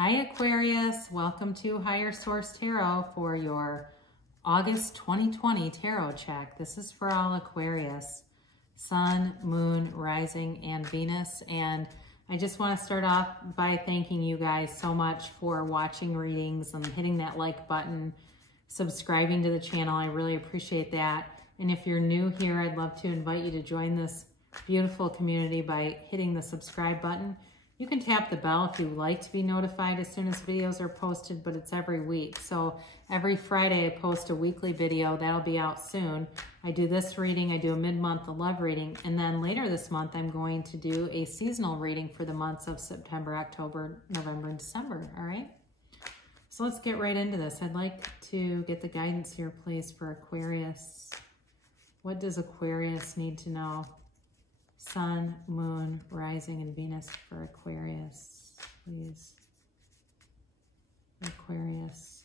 Hi Aquarius, welcome to Higher Source Tarot for your August 2020 tarot check. This is for all Aquarius, Sun, Moon, Rising, and Venus. And I just want to start off by thanking you guys so much for watching readings and hitting that like button, subscribing to the channel. I really appreciate that. And if you're new here, I'd love to invite you to join this beautiful community by hitting the subscribe button. You can tap the bell if you'd like to be notified as soon as videos are posted, but it's every week. So every Friday I post a weekly video. That'll be out soon. I do this reading, I do a mid-month love reading, and then later this month I'm going to do a seasonal reading for the months of September, October, November, and December, all right? So let's get right into this. I'd like to get the guidance here, please, for Aquarius. What does Aquarius need to know? Sun, Moon, Rising, and Venus for Aquarius, please. Aquarius.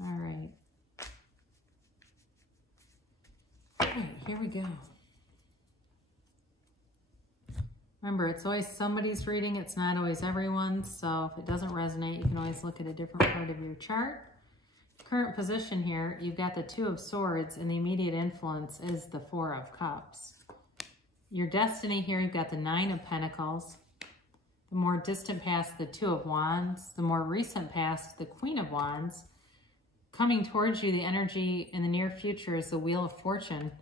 All right. All right, here we go. Remember, it's always somebody's reading. It's not always everyone's. So if it doesn't resonate, you can always look at a different part of your chart. Current position here, you've got the Two of Swords, and the immediate influence is the Four of Cups. Your destiny here, you've got the Nine of Pentacles. The more distant past, the Two of Wands. The more recent past, the Queen of Wands. Coming towards you, the energy in the near future is the Wheel of Fortune.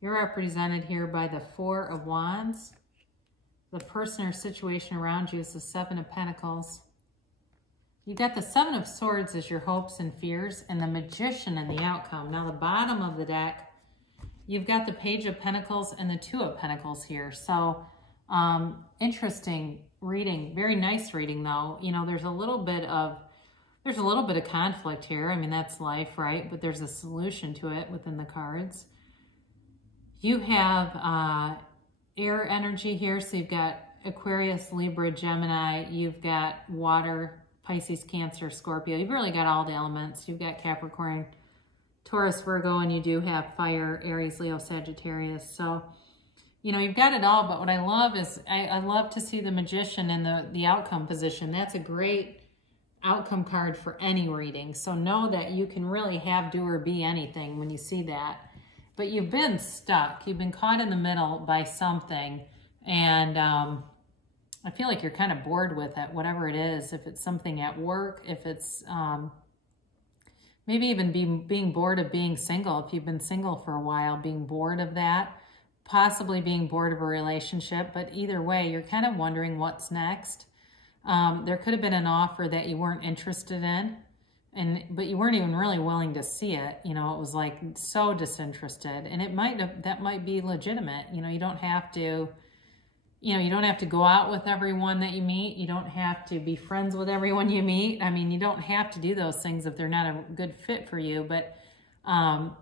You're represented here by the Four of Wands. The person or situation around you is the Seven of Pentacles. You got the Seven of Swords as your hopes and fears, and the Magician in the outcome. Now, the bottom of the deck, you've got the Page of Pentacles and the Two of Pentacles here. So, interesting reading. Very nice reading, though. You know, there's a little bit of conflict here. I mean, that's life, right? But there's a solution to it within the cards. You have air energy here. So you've got Aquarius, Libra, Gemini. You've got water, Pisces, Cancer, Scorpio. You've really got all the elements. You've got Capricorn, Taurus, Virgo, and you do have fire, Aries, Leo, Sagittarius. So, you know, you've got it all. But what I love is I love to see the Magician in the outcome position. That's a great outcome card for any reading. So know that you can really have, do, or be anything when you see that. But you've been stuck. You've been caught in the middle by something. And I feel like you're kind of bored with it, whatever it is. If it's something at work, if it's maybe even being bored of being single. If you've been single for a while, being bored of that, possibly being bored of a relationship. But either way, you're kind of wondering what's next. There could have been an offer that you weren't interested in, but you weren't even really willing to see it. You know, it was like so disinterested, and that might be legitimate. You know, you don't have to. You know, you don't have to go out with everyone that you meet. You don't have to be friends with everyone you meet. I mean, you don't have to do those things if they're not a good fit for you. But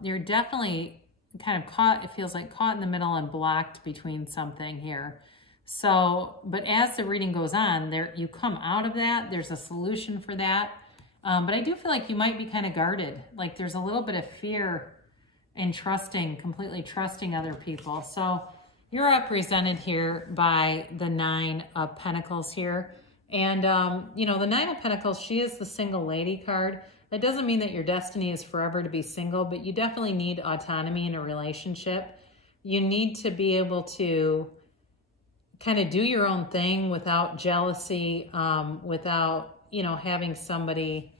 you're definitely kind of caught, it feels like caught in the middle and blocked between something here. So, but as the reading goes on, you come out of that. There's a solution for that. But I do feel like you might be kind of guarded. Like there's a little bit of fear in completely trusting other people. So you're represented here by the Nine of Pentacles here. And, you know, the Nine of Pentacles, she is the single lady card. That doesn't mean that your destiny is forever to be single, but you definitely need autonomy in a relationship. You need to be able to kind of do your own thing without jealousy, without, you know, having somebody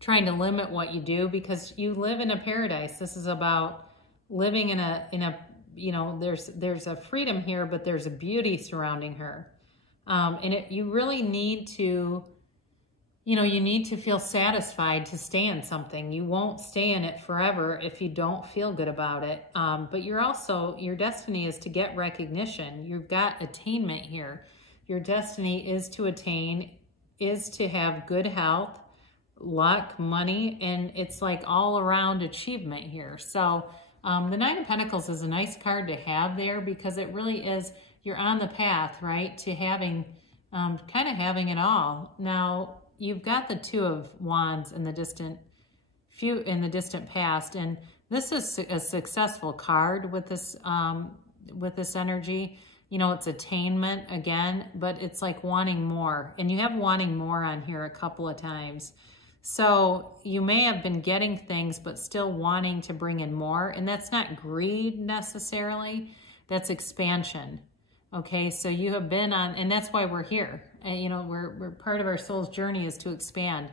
trying to limit what you do, because you live in a paradise. This is about living in a you know, there's a freedom here, but there's a beauty surrounding her. And you really need to, you know, you need to feel satisfied to stay in something. You won't stay in it forever if you don't feel good about it. But your destiny is to get recognition. You've got attainment here. Your destiny is to attain, is to have good health, luck, money, and it's like all around achievement here. So, the Nine of Pentacles is a nice card to have there because it really is, you're on the path, right, to having, kind of having it all. Now, you've got the Two of Wands in the distant past, and this is a successful card with this energy. You know, it's attainment again, but it's like wanting more. And you have wanting more on here a couple of times. So you may have been getting things, but still wanting to bring in more. And that's not greed necessarily. That's expansion. Okay, so you have been on, and that's why we're here. And, you know, we're part of our soul's journey is to expand.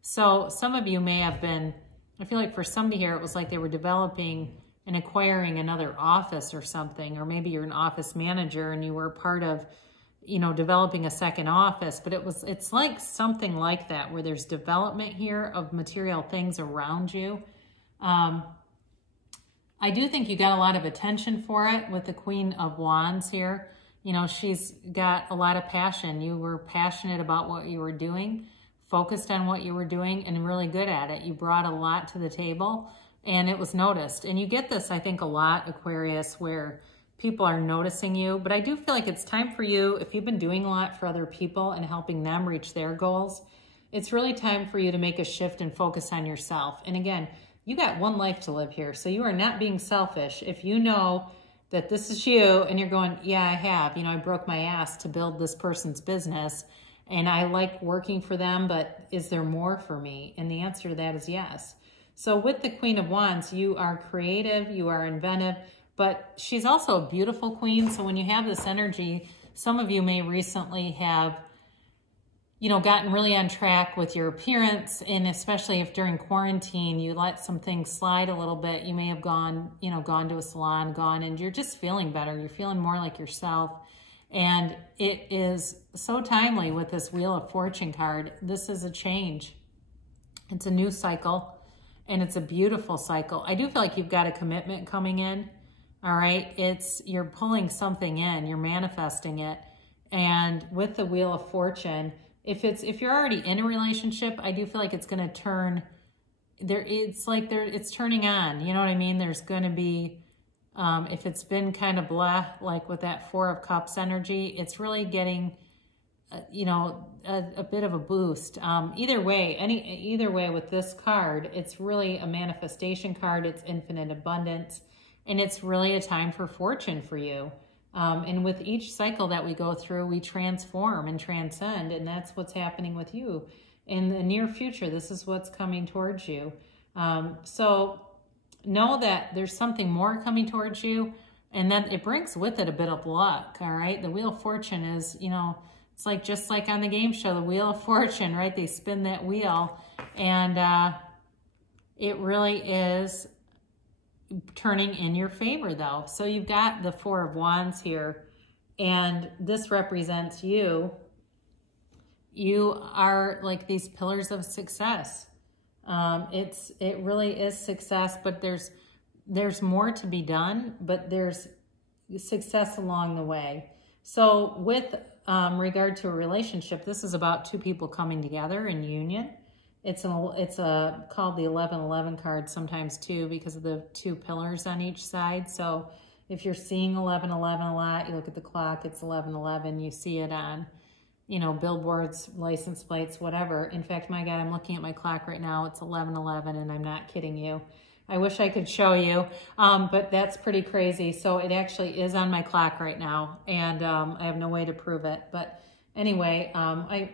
So some of you may have been, I feel like for somebody here, it was like they were developing and acquiring another office or something, or maybe you're an office manager and you were part of, you know, developing a second office, but it's like something like that where there's development here of material things around you. I do think you got a lot of attention for it with the Queen of Wands here. You know, she's got a lot of passion. You were passionate about what you were doing, focused on what you were doing, and really good at it. You brought a lot to the table, and it was noticed. And you get this, I think, a lot, Aquarius, where people are noticing you. But I do feel like it's time for you, if you've been doing a lot for other people and helping them reach their goals, it's really time for you to make a shift and focus on yourself. And again, you got one life to live here, so you are not being selfish. If you know that this is you and you're going, yeah, I have, you know, I broke my ass to build this person's business and I like working for them, but is there more for me? And the answer to that is yes. So with the Queen of Wands, you are creative, you are inventive, but she's also a beautiful queen. So when you have this energy, some of you may recently have, you know, gotten really on track with your appearance. And especially if during quarantine, you let some things slide a little bit, you may have gone, you know, gone to a salon, and you're just feeling better. You're feeling more like yourself. And it is so timely with this Wheel of Fortune card. This is a change. It's a new cycle. And it's a beautiful cycle. I do feel like you've got a commitment coming in. All right. You're pulling something in, you're manifesting it. And with the Wheel of Fortune, if you're already in a relationship, I do feel like it's going to turn there. It's turning on, you know what I mean? There's going to be, if it's been kind of blah, like with that Four of Cups energy, it's really getting, you know, a bit of a boost. Either way with this card, it's really a manifestation card. It's infinite abundance, and it's really a time for fortune for you. And with each cycle that we go through, we transform and transcend, and that's what's happening with you. In the near future, this is what's coming towards you. So know that there's something more coming towards you, and that it brings with it a bit of luck, all right? The Wheel of Fortune is, you know, it's like just like on the game show, the Wheel of Fortune, right? They spin that wheel, and it really is turning in your favor, though. So you've got the Four of Wands here, and this represents you. You are like these pillars of success. It really is success, but there's more to be done, but there's success along the way. So with regard to a relationship, this is about two people coming together in union. It's called the 1111 card sometimes too, because of the two pillars on each side. So if you're seeing 1111 a lot, you look at the clock, it's 1111. You see it on, you know, billboards, license plates, whatever. In fact, my God, I'm looking at my clock right now. It's 1111, and I'm not kidding you. I wish I could show you, but that's pretty crazy. So it actually is on my clock right now, and I have no way to prove it. But anyway, I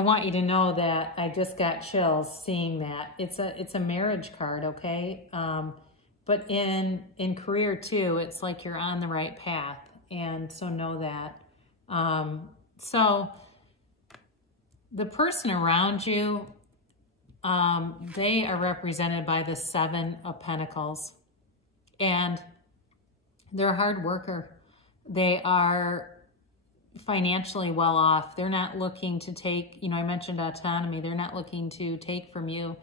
want you to know that I just got chills seeing that. It's a marriage card, okay? But in career too, it's like you're on the right path, and so know that. So the person around you, they are represented by the Seven of Pentacles, and they're a hard worker. They are financially well off. They're not looking to take, you know, I mentioned autonomy. They're not looking to take from you.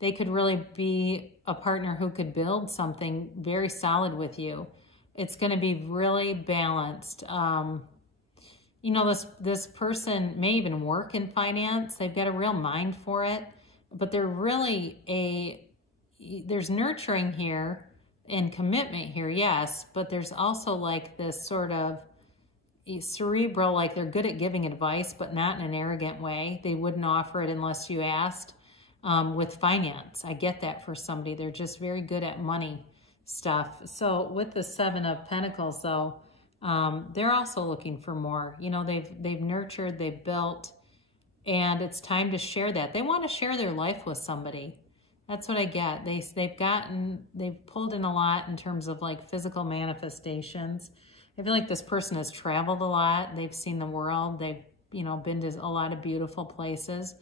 They could really be a partner who could build something very solid with you. It's going to be really balanced. You know, this person may even work in finance. They've got a real mind for it, but they're really there's nurturing here and commitment here, yes, but there's also like this sort of cerebral, like they're good at giving advice, but not in an arrogant way. They wouldn't offer it unless you asked. With finance, I get that for somebody. They're just very good at money. stuff. So with the Seven of Pentacles, though, they're also looking for more. You know, they've nurtured, they've built, and it's time to share that. They want to share their life with somebody. That's what I get. They've pulled in a lot in terms of like physical manifestations. I feel like this person has traveled a lot. They've seen the world. They've, you know, been to a lot of beautiful places,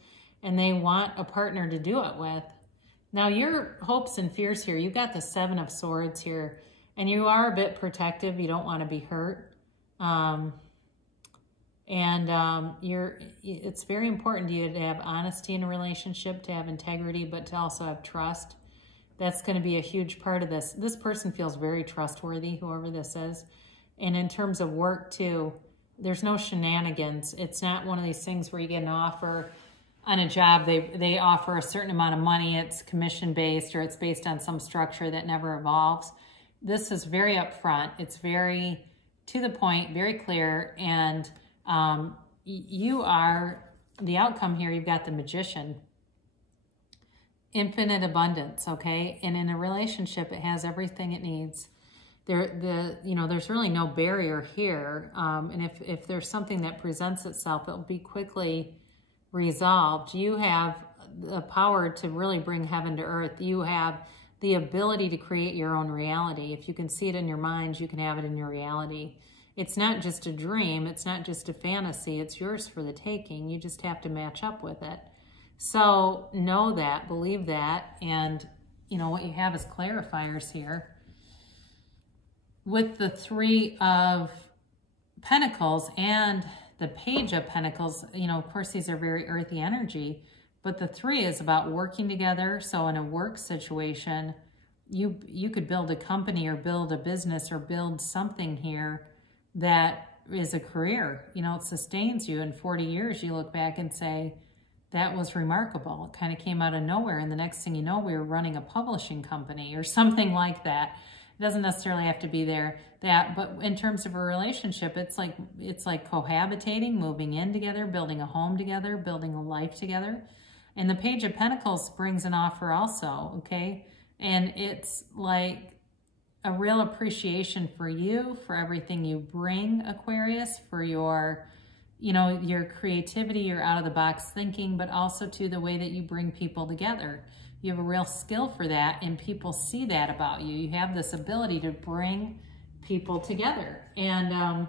and they want a partner to do it with. Now, your hopes and fears here, you've got the Seven of Swords here, and you are a bit protective. You don't want to be hurt. It's very important to you to have honesty in a relationship, to have integrity, but to also have trust. That's going to be a huge part of this. This person feels very trustworthy, whoever this is. And in terms of work too, there's no shenanigans. It's not one of these things where you get an offer on a job, they offer a certain amount of money, it's commission-based, or it's based on some structure that never evolves. This is very upfront. It's very to the point, very clear, and you are the outcome here. You've got the Magician. Infinite abundance, okay? And in a relationship, it has everything it needs. There's really no barrier here. And if there's something that presents itself, it'll be quickly resolved. You have the power to really bring heaven to earth. You have the ability to create your own reality. If you can see it in your mind, you can have it in your reality. It's not just a dream. It's not just a fantasy. It's yours for the taking. You just have to match up with it. So know that, believe that, and you know what you have is clarifiers here. With the Three of Pentacles and the Page of Pentacles, you know, of course, these are very earthy energy, but the three is about working together. So in a work situation, you could build a company or build a business or build something here that is a career. You know, it sustains you. In 40 years, you look back and say, that was remarkable. It kind of came out of nowhere. And the next thing you know, we were running a publishing company or something like that. It doesn't necessarily have to be but in terms of a relationship, it's like cohabitating, moving in together, building a home together, building a life together. And the Page of Pentacles brings an offer also, okay? And it's like a real appreciation for you, for everything you bring, Aquarius, for your, you know, your creativity, your out-of-the-box thinking, but also to the way that you bring people together. You have a real skill for that, and people see that about you. You have this ability to bring people together, and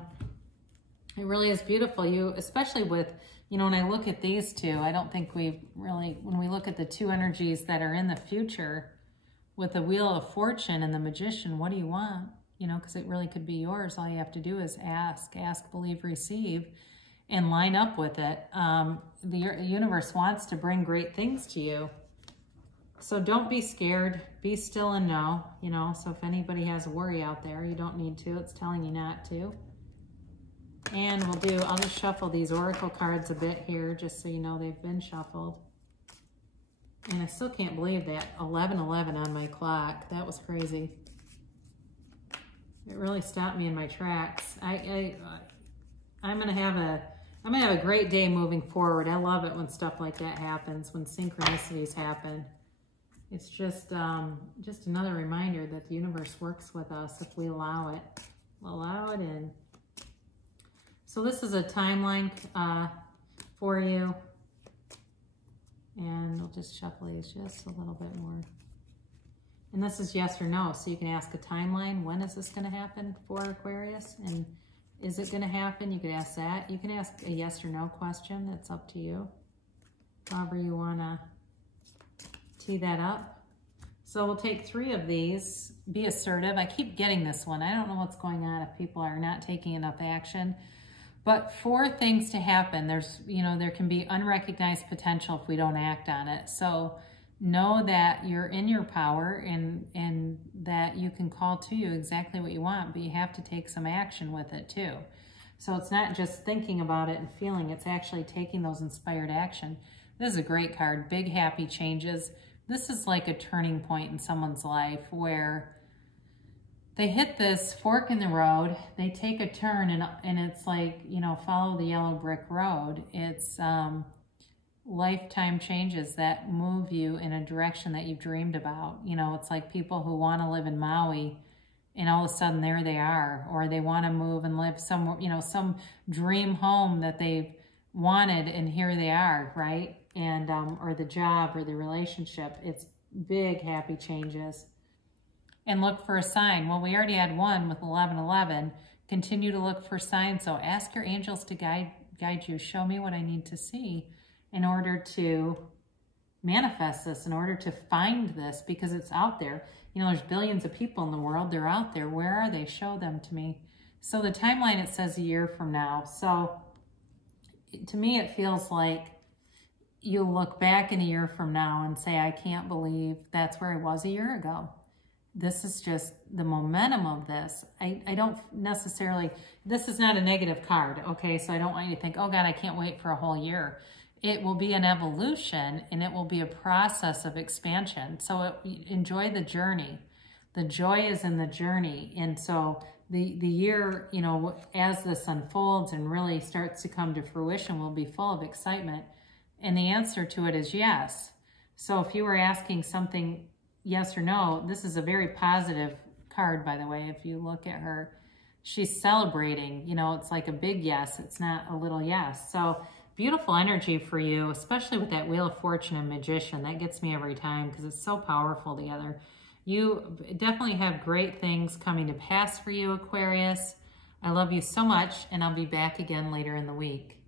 it really is beautiful. You, especially with, you know, when I look at these two, I don't think we've really, when we look at the two energies that are in the future, with the Wheel of Fortune and the Magician, what do you want? You know, because it really could be yours. All you have to do is ask, believe, receive, and line up with it. The universe wants to bring great things to you. So don't be scared. Be still and know, you know. So if anybody has a worry out there, you don't need to. It's telling you not to. And I'll just shuffle these oracle cards a bit here, just so you know they've been shuffled. And I still can't believe that 11:11 on my clock. That was crazy. It really stopped me in my tracks. I'm gonna have a great day moving forward. I love it when stuff like that happens, when synchronicities happen. It's just another reminder that the universe works with us if we allow it. We'll allow it in. So this is a timeline for you. And we'll just shuffle these just a little bit more. And this is yes or no. So you can ask a timeline. When is this going to happen for Aquarius? And is it going to happen? You could ask that. You can ask a yes or no question. It's up to you. However you want to tee that up. So we'll take 3 of these. Be assertive. I keep getting this one. I don't know what's going on if people are not taking enough action. But for things to happen, there can be unrecognized potential if we don't act on it. So know that you're in your power and that you can call to you exactly what you want, but you have to take some action with it too. So it's not just thinking about it and feeling, it's actually taking those inspired action. This is a great card, big happy changes. This is like a turning point in someone's life where they hit this fork in the road, they take a turn, and it's like, you know, follow the yellow brick road. It's, lifetime changes that move you in a direction that you've dreamed about. You know, it's like people who want to live in Maui and all of a sudden there they are, or they want to move and live somewhere, you know, some dream home that they've wanted, and here they are, right? And or the job or the relationship. It's big happy changes. And look for a sign. Well, we already had one with 1111. Continue to look for signs. So ask your angels to guide you. Show me what I need to see in order to manifest this, in order to find this, because it's out there. You know, there's billions of people in the world. They're out there. Where are they? Show them to me. So the timeline, it says a year from now. So to me, it feels like you'll look back in a year from now and say, I can't believe that's where I was a year ago. This is just the momentum of this. I don't necessarily, this is not a negative card, okay? So I don't want you to think, oh God, I can't wait for a whole year. It will be an evolution, and it will be a process of expansion. So enjoy the journey. The joy is in the journey. And so the year, you know, as this unfolds and really starts to come to fruition, will be full of excitement. And the answer to it is yes. So if you were asking something yes or no, this is a very positive card, by the way. If you look at her, she's celebrating. You know, it's like a big yes. It's not a little yes. So beautiful energy for you, especially with that Wheel of Fortune and Magician. That gets me every time because it's so powerful together. You definitely have great things coming to pass for you, Aquarius. I love you so much, and I'll be back again later in the week.